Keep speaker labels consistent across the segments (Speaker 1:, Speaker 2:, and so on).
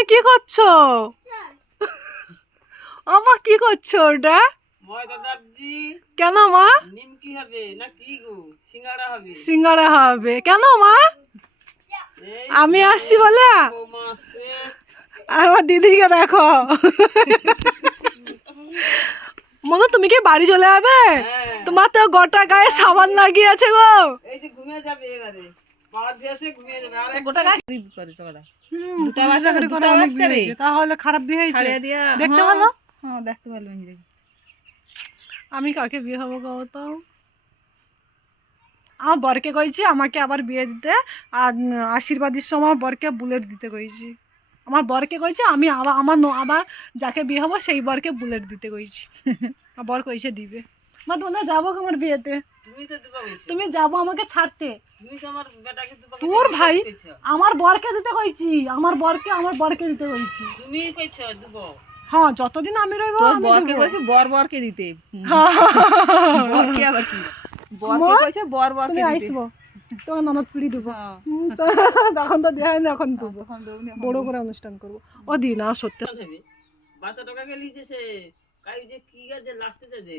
Speaker 1: ওখানে কি করছ? আমা কি করছ ওটা? কেন মা?
Speaker 2: নিমকি হবে না কি গো? সিঙ্গাড়া হবে।
Speaker 1: সিঙ্গারা হবে। কেন মা? আমি আসছি বলে? আর আমার দিদিকে দেখো। মনে তুমি কি বাড়ি চলে যাবে?
Speaker 2: হ্যাঁ।
Speaker 1: তোমার তো গোটা গায়ে সাবান লাগিয়েছে গো।
Speaker 2: এই যে ঘুমিয়ে যাবে এবারে।
Speaker 3: হ্যাঁ,
Speaker 1: ভালো?
Speaker 3: হ্যাঁ দেখতে ভালো নিজে
Speaker 1: আমি কাকে বিয়ে হব গো তো আমার বরকে কইছি আমাকে আবার বিয়ে দিতে। আর আশীর্বাদের সময় বরকে বুলেট দিতে কইছি। আমার বরকে কইছে আমি আবার আমার আবার যাকে বিয়ে হব সেই বরকে বুলেট দিতে কইছি। আর বর কইছে দিবে। মা তোমরা যাব আমার বিয়েতে।
Speaker 2: তুমি
Speaker 1: যাব আমাকে ছাড়তে। তোর ভাই আমার বরকে দিতে কইছি আমার বরকে আমার বরকে দিতে কইছি।
Speaker 2: তুমি কইছো
Speaker 1: হ্যাঁ যতদিন আমি রইবো আমি
Speaker 3: বরকে। কইছে বর বরকে দিতে। বরকে আবার কি? বরকে কইছে বর বরকে দিতে।
Speaker 1: তোমার ননদ পিড়ি দেবো।
Speaker 3: হ্যাঁ,
Speaker 1: তখন তো দেওয়া হয়নি এখন দেবো।
Speaker 3: এখন
Speaker 1: বড় করে অনুষ্ঠান করব। ও দি না সত্যি।
Speaker 2: বাচ্চা টাকা গেলি যে সে কাই যে কি গাছে লাস্টে যে।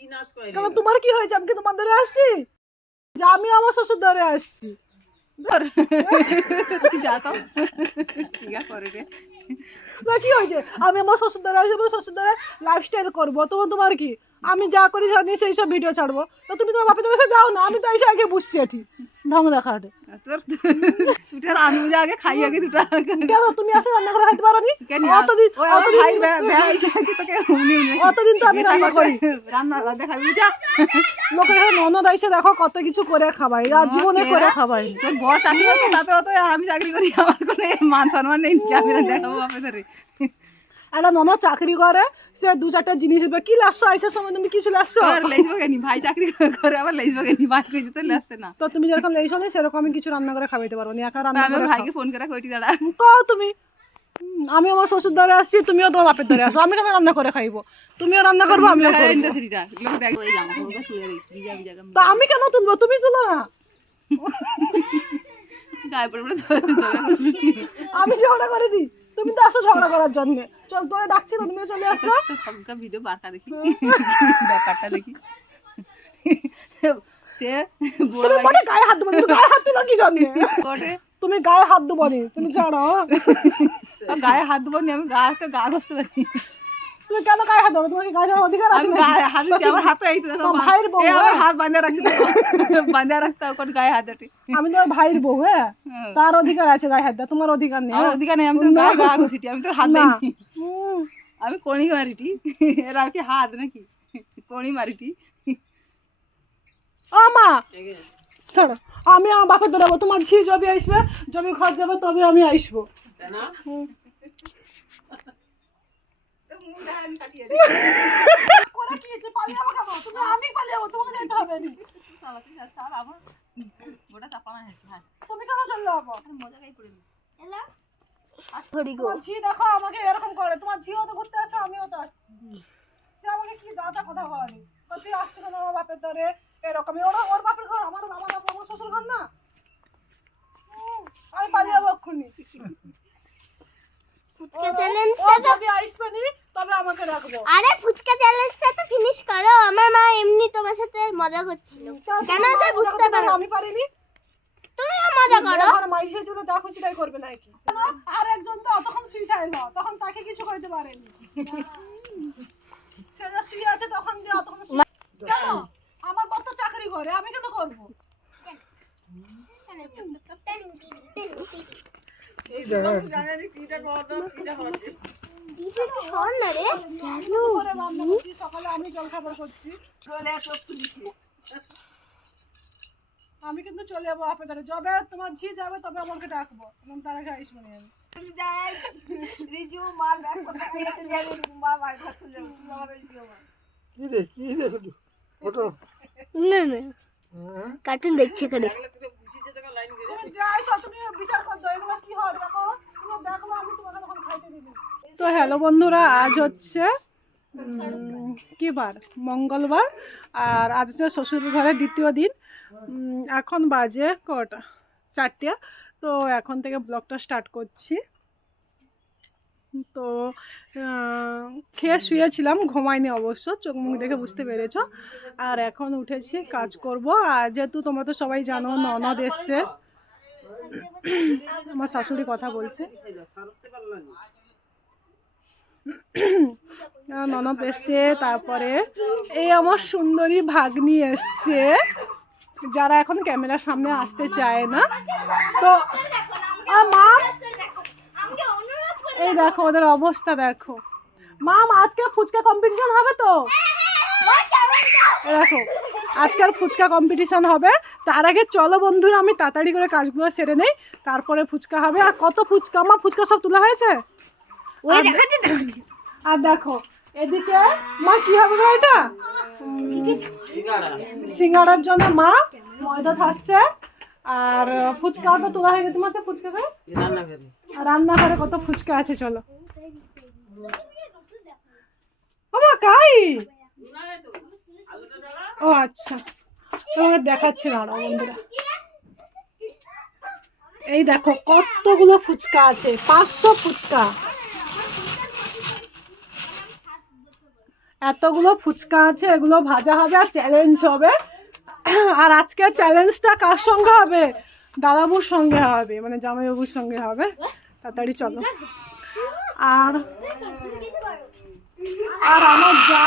Speaker 2: কি নাচ করে
Speaker 1: কেন তোমার কি হয়েছে? আমি কি তোমার ধরে আসছি? যে আমি আমার শ্বশুর ধরে আসছি।
Speaker 3: কি
Speaker 1: হয়েছে? আমি আমার শ্বশুর ধরে আসব শ্বশুর ধরে লাইফস্টাইল করব। তোমার তোমার কি? আমি যা করি জানি সেই সব ভিডিও ছাড়বো। তো তুমি তোমার বাপের ধরে যাও না আমি তো এসে আগে বুঝছি এটি। ঢং দেখাটে
Speaker 3: তোর আনু যে আগে খাই আগে দুটা
Speaker 1: কেন? তুমি আসে রান্না করে খাইতে পারো নি অতদিন অতদিন তো আমি রান্না করি।
Speaker 3: রান্না দেখাবি যা।
Speaker 1: লোকের এখানে ননদ আইসে দেখো কত কিছু করে খাবাই আর জীবনে করে খাবাই
Speaker 3: তোর চাকরি করতো তাতে অত আমি চাকরি করি আমার কোনো মান সম্মান নেই। ক্যামেরা দেখাবো বাপে ধরে
Speaker 1: একটা ননদ চাকরি করে সে দু চারটা জিনিস কি লাসছো আইসার সময় তুমি কিছু লাসছো
Speaker 3: আর লেজবো কেনি ভাই চাকরি করে আবার লেজবো কেনি ভাই কইছে তো লেসতে না।
Speaker 1: তো তুমি যেরকম লেইছো না সেরকম আমি কিছু রান্না করে খাওয়াইতে পারব না। একা রান্না
Speaker 3: আমি
Speaker 1: করে
Speaker 3: ভাইকে ফোন করে কইটি দাঁড়া।
Speaker 1: কও তুমি। আমি আমার শ্বশুর ধরে আসছি তুমিও তোমার বাপের ধরে আসো। আমি কেন রান্না করে খাইবো? তুমিও রান্না করব আমিও করব। তো আমি কেন তুলবো? তুমি তুলো না। আমি ঝগড়া করিনি। তুমি তো আসো ঝগড়া করার জন্য। চল তোরে ডাকছি তো তুমিও চলে আসো।
Speaker 3: সবকা ভিডিও বারকা দেখি। ব্যাপারটা দেখি। সে বড়
Speaker 1: তুমি গায়ে হাত দেবো গায়ে হাত দিলো কি জন্য? তুমি গায়ে হাত দেবো তুমি জানো
Speaker 3: গায়ে হাত দেবো আমি গায়ে তো গা ঘষতে পারি
Speaker 1: তুমি কেন গায়ে হাত তোমাকে গায়ে দেওয়ার অধিকার আছে
Speaker 3: গায়ে হাত দিচ্ছি আমার হাতে এই তো দেখো
Speaker 1: ভাইয়ের বউ,
Speaker 3: আমার
Speaker 1: হ্যাঁ?
Speaker 3: হাত বাঁধা রাখছি দেখো। বাঁধা রাখতে কোন গায়ে হাত দেটি
Speaker 1: আমি তোমার ভাইয়ের বউ হ্যাঁ?
Speaker 3: হ্যাঁ।
Speaker 1: তার অধিকার আছে গায়ে হাত দেওয়া তোমার অধিকার নেই
Speaker 3: আমার
Speaker 1: হ্যাঁ?
Speaker 3: ওদিকে নেই আমি তো গায়ে গা ঘষিটি আমি তো হাত দেইনি। আমি কণি মারিটি এরা কি হাত নাকি? কণি মারিটি।
Speaker 1: ও মা! ছাড়ো আমি আমার বাপের ধরাবো তোমার ঝি জবি আসবে জমি ঘর যাবে তবে আমি আসব।
Speaker 2: না
Speaker 1: করে কি হয়েছে? পালিয়ে যাব কেন? তুমি আমি পালিয়ে যাব তোমাকে যেতে হবে
Speaker 3: গোটা চাপা না
Speaker 1: তুমি কেন চললে যাব
Speaker 3: মজা গাই পড়ে
Speaker 1: ঝি দেখো আমাকে এরকম করে তোমার ঝিও তো ঘুরতে আসে আমিও তো আসছি সে আমাকে কি যা তা কথা বলে। তুই আসছো কেন আমার বাপের ধরে এরকমই ওরা ওর বাপের ঘর আমার বাপ আমার শ্বশুর ঘর না? হুম, আমি পালিয়ে যাব এক্ষুনি।
Speaker 4: ফুচকা চ্যালেঞ্জ
Speaker 1: ও যদি আসবে তবে আমাকে রাখব।
Speaker 4: আরে ফুচকা চ্যালেঞ্জটা তো ফিনিশ করো। আমার মা এমনি তোমার সাথে মজা করছিল। কেন যে বুঝতে পারো
Speaker 1: আমি পারিনি
Speaker 4: তুমিও মজা করো।
Speaker 1: আমার মাইসের জন্য যা খুশি তাই করবে নাকি? আর একজন তো অতক্ষণ শুই থাকল তখন তাকে কিছু করতে পারেনি। সে যা শুয়ে আছে তখন দিয়ে অতক্ষণ কেন? আমার বর চাকরি করে আমি কেন করব? সকালে আমি জল খাবার করছি আমি কিন্তু চলে যাব আপে ধরে। যবে তোমার ঝি যাবে তবে আমাকে ডাকবো। এবং তার আগে আসব না আমি
Speaker 5: কি রে কি দেখো ফটো
Speaker 4: না না। কার্টুন দেখছে এখানে।
Speaker 1: কি হয় দেখো তুমি দেখো আমি তোমাকে তখন খাইতে দিবি তো হ্যালো বন্ধুরা আজ হচ্ছে উম, কি বার? মঙ্গলবার আর আজ হচ্ছে শ্বশুর ঘরের দ্বিতীয় দিন। এখন বাজে কটা? চারটে। তো এখন থেকে ব্লগটা স্টার্ট করছি। তো খেয়ে শুয়েছিলাম ঘুমাইনি অবশ্য, চোখ মুখ দেখে বুঝতে পেরেছ। আর এখন উঠেছি, কাজ করব। আর যেহেতু তোমরা তো সবাই জানো, ননদ এসছে। আমার শাশুড়ি কথা বলছে। ননদ এসছে, তারপরে এই আমার সুন্দরী ভাগ্নি এসছে। যারা এখন ক্যামেরার সামনে আসতে চায় না। তো মা? এই দেখো ওদের অবস্থা দেখো। মাম আজকে ফুচকা কম্পিটিশন হবে তো? দেখো আজকাল ফুচকা কম্পিটিশন হবে। তার আগে চলো বন্ধুরা আমি তাড়াতাড়ি করে কাজগুলো সেরে নেই। তারপরে ফুচকা হবে। আর কত ফুচকা? মা ফুচকা সব তোলা হয়েছে? আর আর দেখো এদিকে মা কি হবে এটা? সিঙ্গাড়ার জন্য মা ময়দা থাকছে। আর ফুচকা তো তোলা হয়ে গেছে মা সে ফুচকা খায়
Speaker 2: রান্না করে
Speaker 1: আর রান্নাঘরে কত ফুচকা আছে চলো। আমার কাই? ও আচ্ছা। তোমাকে দেখাচ্ছি আরও বন্ধুরা। এই দেখো কতগুলো ফুচকা আছে পাঁচশো ফুচকা। এতগুলো ফুচকা আছে এগুলো ভাজা হবে আর চ্যালেঞ্জ হবে। আর আজকে চ্যালেঞ্জটা কার সঙ্গে হবে? দাদাবুর সঙ্গে হবে মানে জামাইবাবুর সঙ্গে হবে। তাড়াতাড়ি চলো। আর আর আমার যা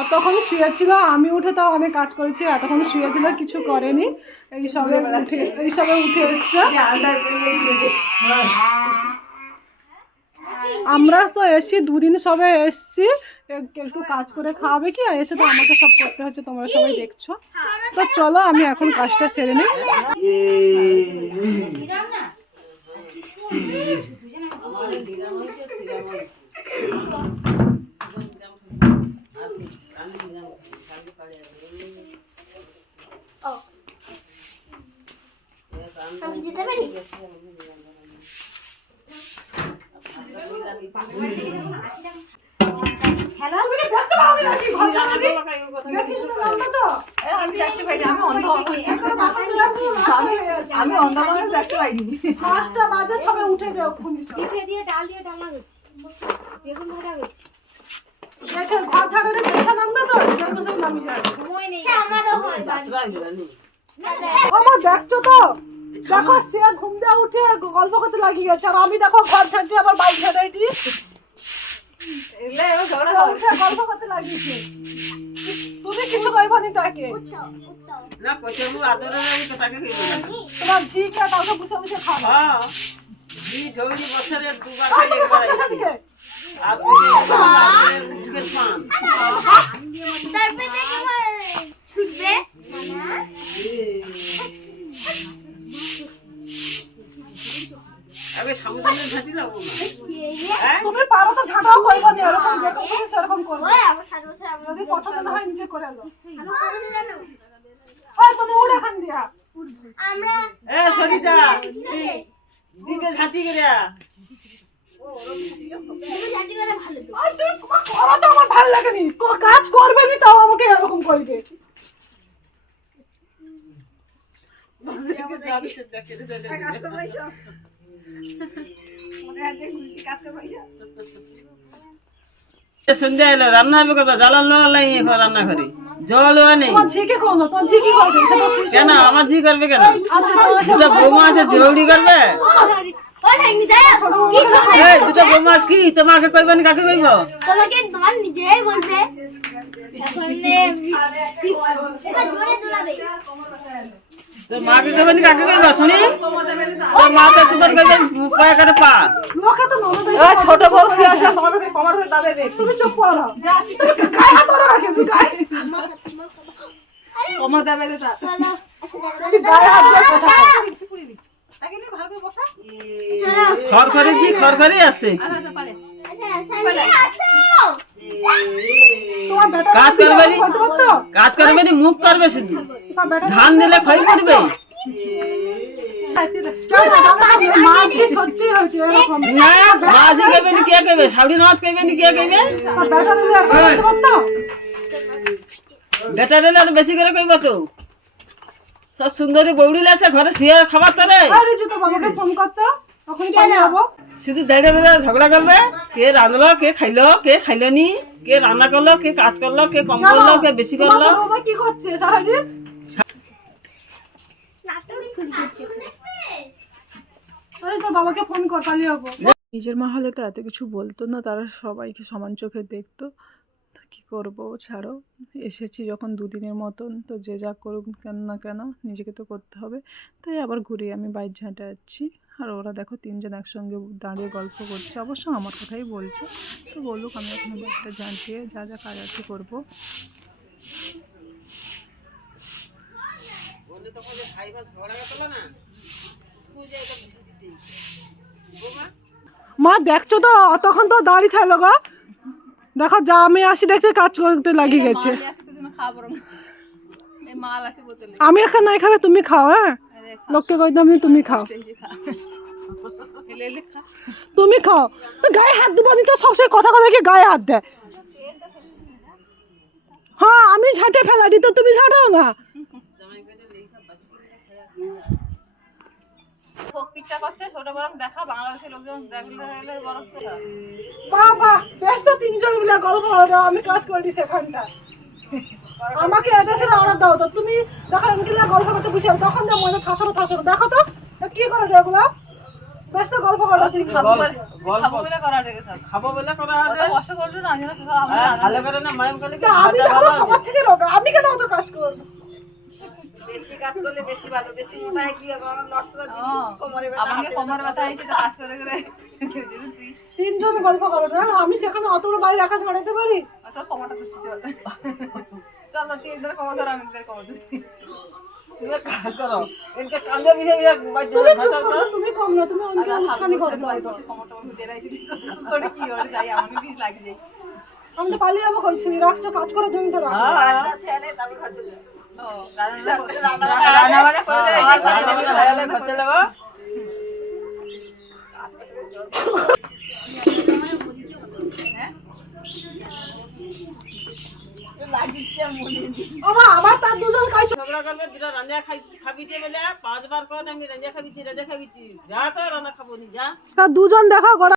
Speaker 1: অতক্ষণ শুয়েছিল আমি উঠে তাও অনেক কাজ করেছি, এতক্ষণ শুয়ে শুয়েছিল কিছু করেনি। এই সবে এই সবে উঠে এসছে। আমরা তো এসছি দুদিন সবে এসছি। একটু কাজ করে খাওয়াবে কি? আর এসে তো আমাকে সব করতে হচ্ছে, তোমরা সবাই দেখছ। তো চলো, আমি এখন কাজটা সেরে নিই।
Speaker 4: আমি যেতে পারি হ্যালো
Speaker 3: আমি দেখতে পাইনি আমি অন্ধ আমি অন্ধ
Speaker 1: পাঁচটা বাজে সবে উঠে যাও খুনি সব।
Speaker 4: পিঠে দিয়ে ডাল দিয়ে ডালনা করছি বেগুন ভাজা করছি
Speaker 1: দেখে ঘর ছাড়ালে দেখা নামবে তো? সেরকম সব নামি যায়।
Speaker 4: সময় নেই। আমারও হয়।
Speaker 1: আমার দেখছ তো? দেখো সে ঘুম দিয়ে উঠে গল্প করতে লাগিয়ে গেছে। আর আমি দেখো ঘর ছাড়ছি আবার বাইক উঠে গল্প করতে লাগিয়েছে তুমি কিছু কইবনি তাকে?
Speaker 2: না পয়সা মু আদরে আমি তো তাকে খেয়ে না
Speaker 1: তোমার ঝি কে কাউকে বসে বসে খাবা
Speaker 2: হ্যাঁ। জি ঝগড়ি বছরে দুবার খাই একবার আইছি আর পয়সা মুখের পান
Speaker 4: তারপরে দেখো ছুটবে?
Speaker 2: আগে সামনে ঝাঁটি লাগবো না?
Speaker 1: তুমি পারো তো ঝাঁটাও কইবনি এরকম যেরকম তুমি সেরকম করবে। যদি পছন্দ না হয় নিজে করে লো ওই তুমি উড়ে এখান দিয়া।
Speaker 4: আমরা
Speaker 2: এ সরিতা দিকে ঝাঁটি করে
Speaker 1: কাজ করবে নি তাও আমাকে এরকম কইবে
Speaker 2: সন্ধ্যা এলো রান্না হবে কথা জ্বালান লোয়া লাই এখন রান্না করে জল নেই।
Speaker 1: কোন তোমার ঝি করবে
Speaker 2: কেন? আমার জি করবে কেন?
Speaker 1: আচ্ছা
Speaker 2: দুটো বৌমা আছে ঝৌড়ি করবে? দুটো বৌমা কি? তোমাকে কইবেন কাকে কইব?
Speaker 4: তোমাকে তোমার নিজেই বলবে এখন এবার জোরে দোলাবে
Speaker 2: তোর মাকে কইবেন কাকে কইব শুনি? তোর মাকে তোমার কইবেন পায়ে করে পা।
Speaker 1: লোকে তো ননদ
Speaker 3: এবার ছোট বউ শুয়ে আসে কমার কমার দাবে রে।
Speaker 1: তুমি চুপ করো গায়ে হাত ধরো না তুমি গায়ে।
Speaker 3: কমা দাবে রে তা।
Speaker 1: গায়ে হাত দিয়ে কথা বলো।
Speaker 2: খড় করেছি খড় করে আসছে
Speaker 4: আচ্ছা সামনে আসো
Speaker 1: তোমার বেটা
Speaker 2: কাজ করবে নি? কাজ করবে নি? মুখ করবে শুধু। ধান দিলে ক্ষয় করবে?
Speaker 1: বেটা
Speaker 2: দিলে আর বেশি করে কইব তো। সব সুন্দরী বৌড়িলে আছে ঘরে শুয়ে খাবার তোরে।
Speaker 1: আর রিজু তো ফোন করতো। পালিয়ে যাব?
Speaker 2: শুধু ঝগড়া করবে কে রাঁধলো কে খাইলো কে খাইলো নি কে রান্না করল কে কাজ করল কে কম করল কে বেশি করল?
Speaker 1: কি করছে সারাদিন? বাবাকে ফোন কর পালিয়ে নিজের মা হলে তো এত কিছু বলতো না তারা সবাইকে সমান চোখে দেখতো। তো কী করব? ছাড়ো। এসেছি যখন দুদিনের মতন তো যে যা করুক কেন না কেন নিজেকে তো করতে হবে। তাই আবার ঘুরে আমি বাইর ঝাঁটা যাচ্ছি আর ওরা দেখো তিনজন একসঙ্গে দাঁড়িয়ে গল্প করছে। অবশ্য আমার কথাই বলছে। তো বলুক আমি এখন বাইকটা ঝাঁটিয়ে যা যা কাজ আছে করব। মা দেখছ তো? তখন তো দাঁড়িয়ে থাকল গো। দেখো যা আমি আসি দেখতে কাজ করতে লাগিয়ে গেছে। আমি এখন নাই খাবে তুমি খাও হ্যাঁ? লোককে কইতাম না তুমি খাও। তুমি খাও। তো গায়ে হাত দেবো তো সবসময় কথা কথা কি গায়ে হাত দেয়? হ্যাঁ আমি ঝাঁটে ফেলা দিই তো তুমি ঝাঁটাও না।
Speaker 3: ফোক করছে ছোট বরং দেখা বাংলাদেশের লোকজন দেখলে বরং
Speaker 1: বাবা বেশ তিনজন মিলে গল্প করো আমি কাজ করি আমাকে এটা সেটা অর্ডার দাও তো। তুমি দেখো গল্প করতে বসে তখন তো মনে থাসরো থাসরো দেখো তো কি করে এগুলো? বেশ গল্প করো তুমি খাব
Speaker 3: খাব বলে করা গেছে
Speaker 2: খাব বলে করা
Speaker 3: কষ্ট করছ না জানো তো আমরা
Speaker 2: হ্যাঁ, ভালো করে না মায়ম করে
Speaker 1: আমি দেখো সবার থেকে রোগা। আমি কেন অত কাজ করব?
Speaker 3: ও, আমাকে কোমর ব্যথা হয়েছে তো কাজ করে করে।
Speaker 1: তিনজন গল্প করো না আমি সেখানে অত বড় বাইরে আকাশ বাড়াইতে পারি?
Speaker 3: কোমরটা চল। চল তুই এদের কোমর ধর আমি এদের কোমর ধরি
Speaker 2: তুমি কাজ
Speaker 1: কম না তুমি অনেকে করো।
Speaker 3: কি করে যাই আমাকে বিষ লাগি যাই
Speaker 1: আমি তো পালিয়ে যাব কইছি রাখছো কাজ করার জন্য তো রাখো।
Speaker 2: হ্যাঁ
Speaker 1: আমার তার দুজন খাইছো
Speaker 2: ঝগড়া করবে দুটা রান্না খাই খাবি যে বলে পাঁচবার কর আমি রান্না খাবিছি রান্না খাবিছি যা তো রান্না খাব নি যা
Speaker 1: দুজন দেখো গোড়া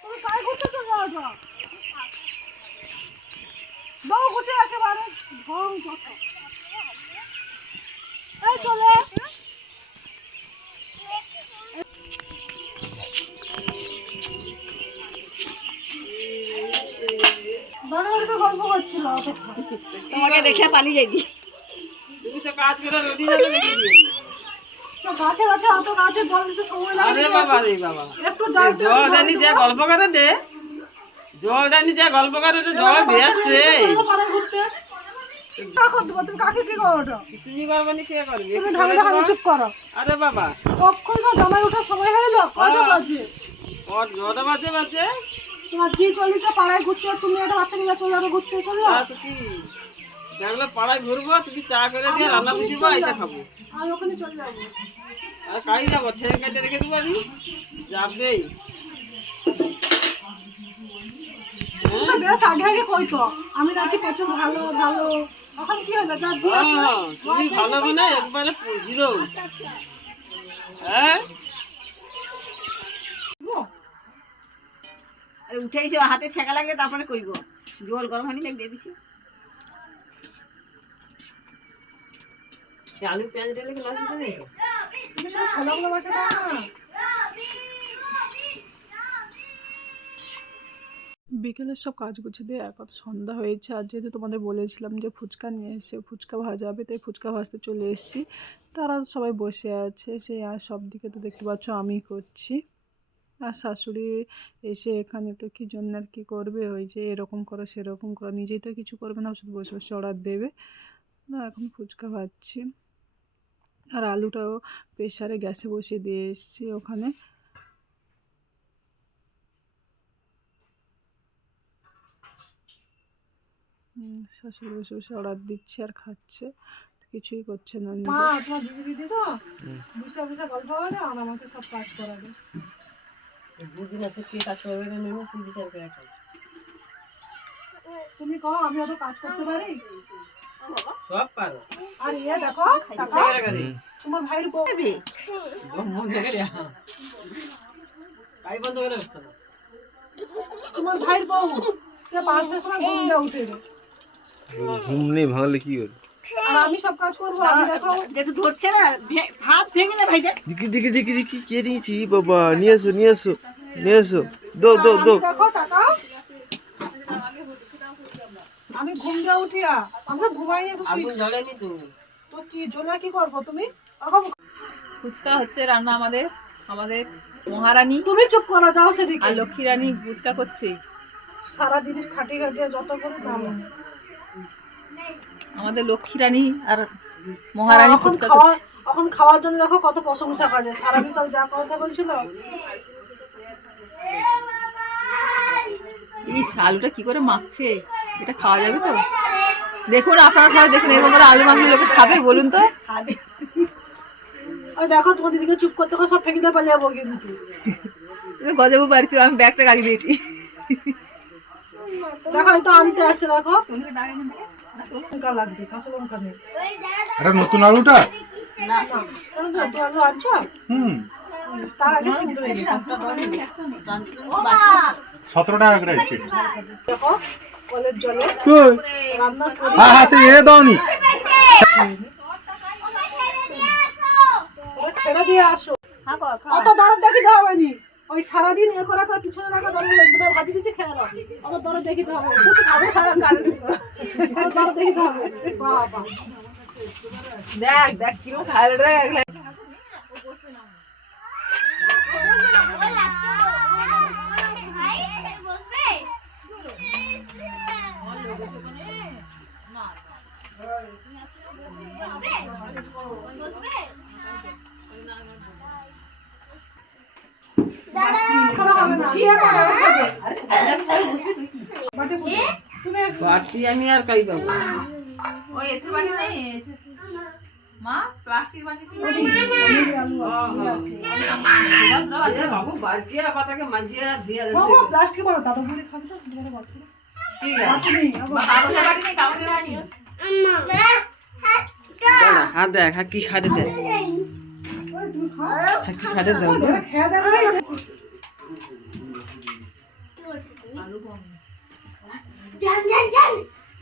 Speaker 1: তুমি কাই করতে চলে আসো দাও গুটে একেবারে ঢং কত এই চলে দাঁড়িয়ে দাঁড়িয়ে গল্প করছিল অতক্ষণ।
Speaker 3: তোমাকে দেখে পালিয়ে যাইনি
Speaker 2: তুমি তো কাজ করে রুটি
Speaker 1: অত জল দিতে সময় লাগে
Speaker 2: আরে বাবা রে বাবা
Speaker 1: একটু
Speaker 2: জল জানি যে গল্প করে দে জল জানি যে গল্প করে দে জল দিয়েছে।
Speaker 1: ঘুরতে। কাকে দেবো তুমি কাকে কি করো ওটা?
Speaker 2: তুমি করবে নি কে করবে?
Speaker 1: তুমি ঢাকা ঢাকা চুপ করো।
Speaker 2: আরে বাবা।
Speaker 1: কখন না জামাই ওঠার সময় হয়ে এলো কটা বাজে?
Speaker 2: ওর জটা বাজে বাজে?
Speaker 1: তোমার ঝি চলেছে পাড়ায় ঘুরতে তুমি একটা বাচ্চা নিয়ে চলে যাবে ঘুরতে চলে যাও।
Speaker 2: দেখলে পাড়ায় ঘুরবো তুমি চা করে দিয়ে রান্না বসিবো এসে খাব।
Speaker 1: আমি ওখানে চলে যাব।
Speaker 2: আর কেটে রেখে দেবো আমি। যাবেই
Speaker 1: না, বেশ আগে আগে কইতো আমি নাকি প্রচুর ভালো ভালো। এখন কি হলো? যা ঝি আছে
Speaker 2: হ্যাঁ, তুমি ভালো মানে একবারে হ্যাঁ?
Speaker 3: আরে হাতে ছেঁকা লাগলে তারপরে কইব। জল গরম হয়নি দেখ দিয়ে দিছি?
Speaker 1: বিকেলের সব কাজ গুছিয়ে দিয়ে কত সন্ধ্যা হয়েছে। আর যেহেতু তোমাদের বলেছিলাম যে ফুচকা নিয়ে এসে ফুচকা ভাজাবে তাই ফুচকা ভাজতে চলে এসেছি। তারা সবাই বসে আছে সেই আর সব দিকে তো দেখতে পাচ্ছ আমি করছি। আর শাশুড়ি এসে এখানে তো কি জন্য আর কি করবে? ওই যে এরকম করো, সেরকম করো, নিজেই তো কিছু করবে না শুধু বসে বসে অর্ডার দেবে। না, এখন ফুচকা ভাজছি। আর আলুটাও প্রেশারে গ্যাসে বসিয়ে দিয়ে এসেছি ওখানে। শাশুড়ি বসে বসে অর্ডার দিচ্ছে আর খাচ্ছে। কিছুই করছে না দিদি তো? গল্প হবে আর আমাকে সব কাজ করাবে
Speaker 2: কাজ নেব করে
Speaker 1: তুমি কও আমি অত কাজ করতে পারি?
Speaker 2: সব পারো
Speaker 1: আর ইয়ে দেখো টাকা
Speaker 2: ছেড়ে গেলে
Speaker 1: তোমার ভাইয়ের বউ
Speaker 2: মন দেখে রে কাই বন্ধ করে রাখছো না
Speaker 1: তোমার ভাইয়ের বউ সে পাঁচটার সময় ঘুম দিয়ে উঠে রে।
Speaker 5: ঘুম নেই ভাঙলে কি করে
Speaker 1: আর আমি সব কাজ করব আমি দেখো
Speaker 3: যেহেতু ধরছে না ভে- ভাত ভেঙে না ভাইজা
Speaker 5: দেখি দেখি দেখি দেখি কে নিয়েছি? বাবা নিয়ে এসো নিয়ে এসো নিয়ে এসো। দো দো দো
Speaker 1: আমি দেখো টাকা আমি ঘুম দিয়ে উঠিয়া আমি ঘুমাই
Speaker 2: জ্বলেনি তো।
Speaker 1: তো কি জন্য কি করব তুমি?
Speaker 3: ফুচকা হচ্ছে রান্না আমাদের আমাদের মহারানী
Speaker 1: তুমি চুপ করো যাও সেদিকে।
Speaker 3: আর লক্ষ্মী রানী ফুচকা করছে।
Speaker 1: সারাদিন খাটি খাটিয়ে যত করে দাম
Speaker 3: আমাদের লক্ষ্মী রানী আর মহারানী ফুচকা
Speaker 1: খাওয়া
Speaker 3: করছে।
Speaker 1: এখন খাওয়ার জন্য দেখো কত প্রশংসা করে। সারাদিন তাও যা কথা বলছিল
Speaker 3: এই আলুটা কি করে মাখছে? এটা খাওয়া যাবে তো? দেখুন আপনারা সবাই দেখুন এরকম করে আলু মাখলে লোকে খাবে বলুন তো।
Speaker 1: আর দেখো তোমার দিদিকে চুপ করতে করে সব ফেঁকে দিয়ে পালিয়ে যাব কিন্তু।
Speaker 3: গজাবু বাড়িতে আমি ব্যাগটা গাড়ি দিয়েছি।
Speaker 1: দেখো তো আনতে আসে দেখো। লঙ্কা লাগবে কাঁচা লঙ্কা নেই
Speaker 6: এটা নতুন আলুটা
Speaker 1: কেন আলু আনছো?
Speaker 6: হুম।
Speaker 1: তার আগে সিদ্ধ হয়ে গেছে।
Speaker 6: সতেরো টাকা করে
Speaker 1: দেখো করে
Speaker 6: হ্যাঁ হ্যাঁ সেই এ দাওনি।
Speaker 1: ছেড়ে দিয়ে আসো। অত দরদ দেখিতে হবে নি। ওই সারাদিন এ করে করে পিছনে রাখা দরদ দুটো ভাজি দিচ্ছি খেয়ে দাও অত দরদ হবে খাব কারণ অত দরদ দেখিতে হবে বাবা।
Speaker 3: দেখ দেখ কীরকম দেখ
Speaker 2: আমি আর কাই পাবো
Speaker 3: ওই এতে বাটি নেই মা প্লাস্টিক বাটি
Speaker 2: বাবু বাড়তিয়া পাতাকে মাঝিয়ে দিয়ে
Speaker 1: প্লাস্টিক বড় দাদা বলে খাবে তো
Speaker 2: ঠিক আছে
Speaker 1: নেই আবার
Speaker 3: কাগজের বাটি নেই কাগজের বাটি
Speaker 2: দাঁড়া, হাত দেখ হাত কি দেখ হাত কি দেখ
Speaker 1: খেয়ে দেখো না
Speaker 4: জান জান জান।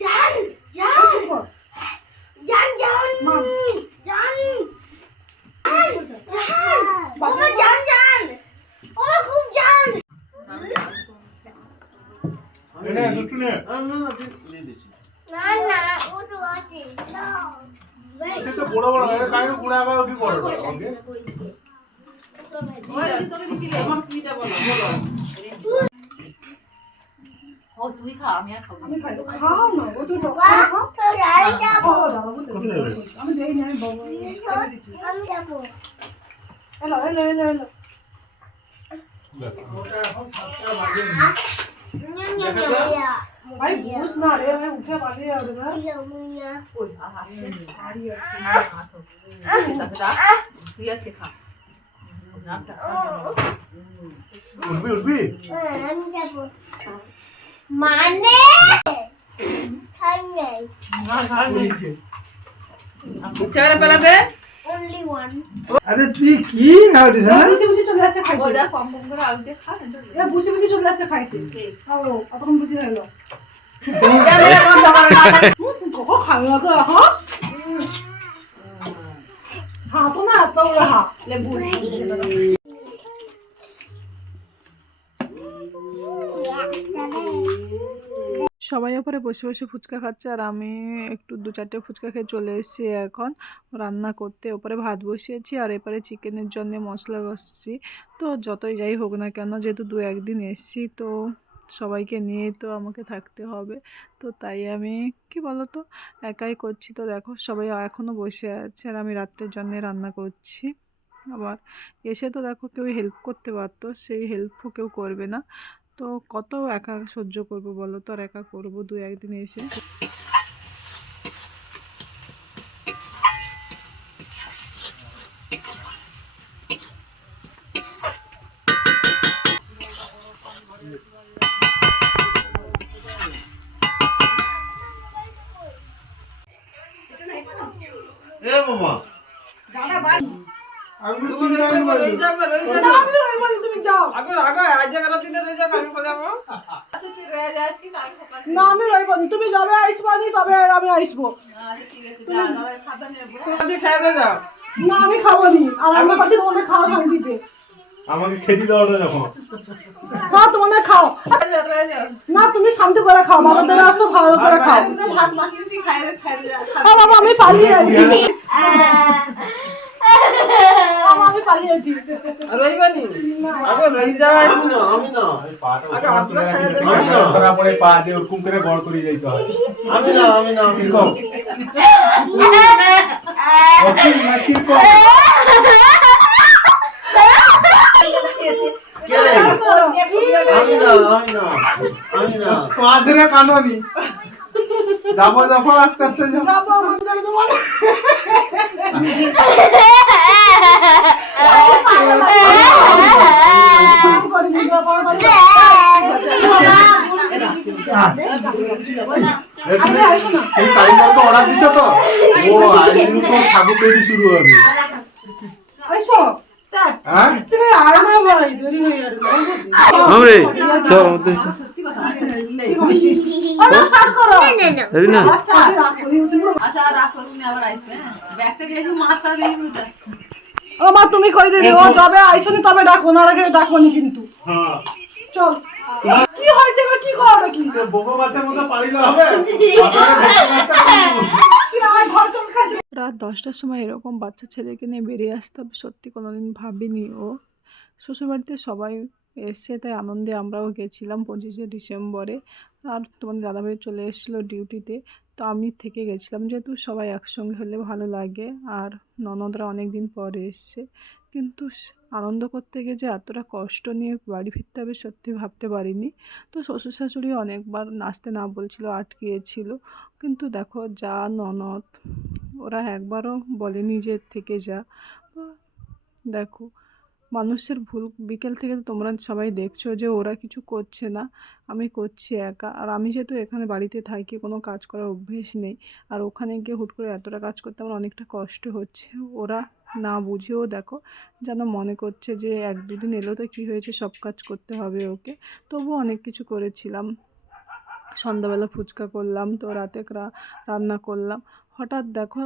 Speaker 4: জান জান জান জান
Speaker 1: মা।
Speaker 4: জান জান জান। বাবা জান জান। বাবা খুব জান।
Speaker 6: না
Speaker 4: না ও তো আছে।
Speaker 6: সে তো বড় হয়
Speaker 3: দিছিলে ও তুই খা আমি আর খাব
Speaker 7: আমি খাইবো খাও না ও তো
Speaker 4: বাবা তো যাই যাব।
Speaker 7: ও দাদা বলতে
Speaker 6: কোথায় যাবে
Speaker 7: আমি দেই না আমি বাবা
Speaker 4: আমি যাব।
Speaker 7: এলো এলো এলো এলো। ভাই বুঝ না রে ভাই উঠে পালিয়ে যাবে না।
Speaker 3: ওই। তুই।
Speaker 6: উঠবি উঠবি?
Speaker 4: নেই
Speaker 1: আরে তুই কি খাওয়াটিস হ্যাঁ?
Speaker 7: বুঝি বুঝি চলে আসছে খাইতে।
Speaker 3: ওই কম কম করে আলু দিয়ে খা না তো।
Speaker 7: এ বুঝি বুঝি চলে আসছে খাইতে। খাও অতক্ষণ বুঝি হলো কখন তো এখন? না
Speaker 3: লেবু
Speaker 7: সবাই ওপরে বসে বসে ফুচকা খাচ্ছে আর আমি একটু দু চারটে ফুচকা খেয়ে চলে এসেছি এখন। রান্না করতে, ওপরে ভাত বসিয়েছি আর এপারে চিকেনের জন্য মশলা কষছি। তো যতই যাই হোক না কেন, যেহেতু দু একদিন এসেছি, তো সবাইকে নিয়ে তো আমাকে থাকতে হবে। তো তাই আমি, কি বলতো, একাই করছি। তো দেখো, সবাই এখনও বসে আছে আর আমি রাত্রের জন্য রান্না করছি। আবার এসে তো দেখো কেউ হেল্প করতে পারতো, সেই হেল্পও কেউ করবে না। তো কত একা সহ্য করব বলো তো? আর একা করব দু একদিন এসে?
Speaker 1: বলি
Speaker 7: তুমি যাও।
Speaker 3: আচ্ছা,
Speaker 7: না আমি রইবনি তুমি যাবে আসবানি তবে আমি আসব
Speaker 3: আচ্ছা, ঠিক আছে, যা, দাদা সাবধানে যাব।
Speaker 2: আজকে খেয়ে দিয়ে যাও
Speaker 7: না আমি খাবোনি আর রান্না করছি তোমাদের খাওয়া শান্তিতে।
Speaker 6: আমাকে খেতে দেওয়া না যখন
Speaker 7: না তোমাদের খাও। না তুমি শান্তি করে খাও বাবা তোরা আসো ভালো করে খাও।
Speaker 3: ভাত খাইয়ে দে,
Speaker 7: আর বাবা আমি পালিয়ে আমি পালিয়ে যাচ্ছি।
Speaker 2: রইবানি আগে রই যাবে
Speaker 5: আমি না আমি না।
Speaker 6: এই পাটা
Speaker 2: আগে
Speaker 6: উপরে
Speaker 2: হাত
Speaker 6: তুলে রাখি,
Speaker 2: ধরে
Speaker 6: দেখি
Speaker 5: খাই দাও।
Speaker 6: ধরা পড়ে পা দিয়ে ওরকম করে গড় করে যাইতে হয়।
Speaker 5: আমি না আমি না আমি না।
Speaker 6: কীরকম? না কীরকম?
Speaker 5: কে আমি না আমি না আমি না।
Speaker 1: পা ধরে কাননি। যাব যখন আস্তে আস্তে যাব।
Speaker 6: তুমি কারিগরকে অর্ডার দিচ্ছ তো ও আইনি তো ঠাকুর তৈরি শুরু হবে হ্যাঁ
Speaker 7: তুমি না হয়ে করো
Speaker 5: না
Speaker 3: না, হ্যাঁ?
Speaker 7: ও মা তুমি ও যবে আইসনি তবে ডাকবো না রেখে ডাকবনি কিন্তু। চল। কি হয়েছে গো কি কি
Speaker 6: বোকো বাচ্চার মতো পালিলে হবে।
Speaker 7: রাত দশটার সময় এরকম বাচ্চা ছেলেকে নিয়ে বেরিয়ে আসতে হবে। সত্যি কোনোদিন ভাবিনি ও। শ্বশুরবাড়িতে সবাই এসছে তাই আনন্দে আমরাও গেছিলাম পঁচিশে ডিসেম্বরে। আর তোমাদের দাদাভাই চলে এসেছিল ডিউটিতে তো আমি থেকে গেছিলাম। যেহেতু সবাই একসঙ্গে হলে ভালো লাগে। আর ননদরা অনেক দিন পরে এসছে। কিন্তু আনন্দ করতে গিয়ে যে এতটা কষ্ট নিয়ে বাড়ি ফিরতে হবে সত্যি ভাবতে পারিনি। তো শ্বশুর শাশুড়ি অনেকবার নাচতে না বলছিল, আটকিয়েছিল। কিন্তু দেখো যা ননদ, ওরা একবারও বলেনি যে থেকে যা। দেখো, মানুষের ভুল, বিকেল থেকে তো তোমরা সবাই দেখছ যে ওরা কিছু করছে না। আমি করছি একা। আর আমি যেহেতু এখানে বাড়িতে থাকি, কোনো কাজ করার অভ্যেস নেই। আর ওখানে গিয়ে হুট করে এতটা কাজ করতে আমার অনেকটা কষ্ট হচ্ছে। ওরা না বুঝেও দেখো। যেন মনে করছে যে এক দুদিন এলো তো কী হয়েছে, সব কাজ করতে হবে ওকে। তবুও অনেক কিছু করেছিলাম। সন্ধ্যাবেলা ফুচকা করলাম তো রাতে রান্না করলাম। হঠাৎ দেখো,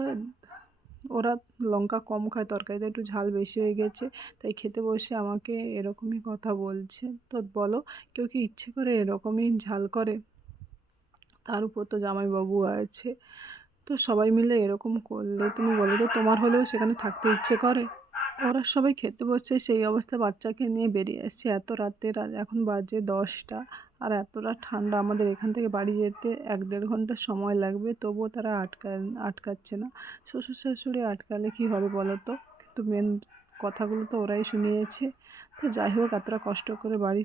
Speaker 7: ওরা লঙ্কা কম খায়, তরকারিতে একটু ঝাল বেশি হয়ে গেছে, তাই খেতে বসে আমাকে এরকমই কথা বলছে। তো বলো, কেউ কি ইচ্ছে করে এরকমই ঝাল করে? তার উপর তো জামাইবাবু আছে। তো সবাই মিলে এরকম করলে, তুমি বলো তো তোমার হলেও সেখানে থাকতে ইচ্ছে করে। ওরা সবাই খেতে বসছে, সেই অবস্থা বাচ্চাকে নিয়ে বেরিয়ে এসছে এত রাতে। এখন বাজে দশটা আর এতটা ঠান্ডা। আমাদের এখান থেকে বাড়ি যেতে এক দেড় ঘণ্টা সময় লাগবে, তবুও তারা আটকা, আটকাচ্ছে না। শ্বশুর শাশুড়ি আটকালে কী হবে বলো তো? কিন্তু মেন কথাগুলো তো ওরাই শুনিয়েছে। তো যাই হোক, এতটা কষ্ট করে বাড়ি